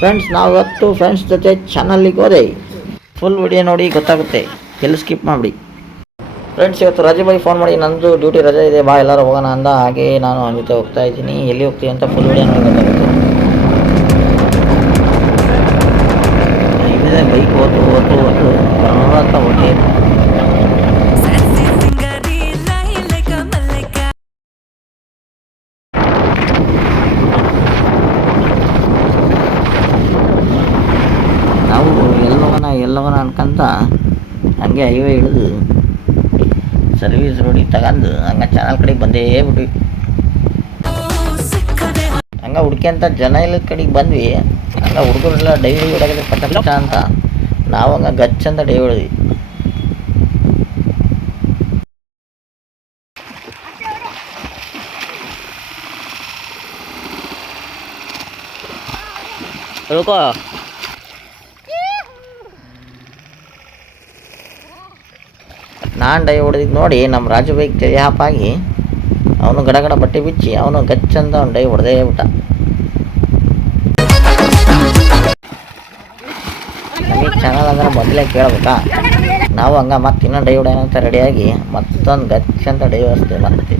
Friends ನಾವು ಇವತ್ತು friends ಜೊತೆ ಚಾನಲ್ಲಿಗೆ ಹೋದೆ. ಫುಲ್ ವಿಡಿಯೋ ನೋಡಿ ಗೊತ್ತಾಗುತ್ತೆ, ಎಲ್ಲಿ ಸ್ಕಿಪ್ ಮಾಡಿಬಿಡಿ. ಫ್ರೆಂಡ್ಸ್ ಇವತ್ತು ರಾಜುಭಾಯಿ ಫೋನ್ ಮಾಡಿ ನಂದು ಡ್ಯೂಟಿ ರಜೆ ಇದೆ ಬಾ ಎಲ್ಲರೂ ಹೋಗೋಣ ಅಂದ. ಹಾಗೆ ನಾನು ಅವನ ಜೊತೆ ಹೋಗ್ತಾ ಇದ್ದೀನಿ. ಎಲ್ಲಿ ಹೋಗ್ತೀವಿ ಅಂತ ಫುಲ್ ವಿಡಿಯೋ ನೋಡಿ ಗೊತ್ತಾಗುತ್ತೆ. ಇದೆ ಬೈಕ್ ಓತು ಓತು ಓತು ಅಂತ ಹೊಟ್ಟೆ ನಾವು ಎಲ್ಲೋಗೋಣ ಅನ್ಕಂತ ಹಂಗೆ ಹೈವೇ ಹಿಡಿದು ಸರ್ವಿಸ್ ರೋಡಿಗೆ ತಗೊಂಡು ಹಂಗೆ ಚಾನಲ್ ಕಡೆಗೆ ಬಂದೇ ಬಿಟ್ವಿ. ಹಂಗೆ ಹುಡ್ಕ್ಯಂತ ಜನ ಇಲ್ಲ ಕಡೆಗೆ ಬಂದ್ವಿ. ಹಂಗೆ ಹುಡುಗರೆಲ್ಲ ಡೈರಿ ಹೊಡೋದು ಪಟ ಅಂತ ನಾವು ಹಂಗೆ ಗಚ್ಚಂತ ಡೈ ಹೊಡೆದ್ವಿ. ನಾನು ಡೈ ಹೊಡೆದಿದ್ದು ನೋಡಿ ನಮ್ಮ ರಾಜು ಬೈಕ್ ತೆರೆ ಹಾಪಾಗಿ ಅವನು ಗಡ ಬಟ್ಟೆ ಬಿಚ್ಚಿ ಅವನು ಗಚ್ಚಂದ ಅವ್ನು ಡೈ ಹೊಡೆದೇ ಬಿಟ್ಟ. ನಮಗೆ ಚಾನಲ್ ಅಂದ್ರೆ ಮೊದಲೇ ಕೇಳ್ಬೇಕಾ. ನಾವು ಹಂಗೆ ಮತ್ತೆ ಇನ್ನೊಂದು ಡೈ ಹೊಡೆಯೋಣಂತ ರೆಡಿಯಾಗಿ ಮತ್ತೊಂದು ಗಚ್ಚಂತ ಡೈ ಹೊಡೆಸ್ತೇವೆ ಮತ್ತೆ.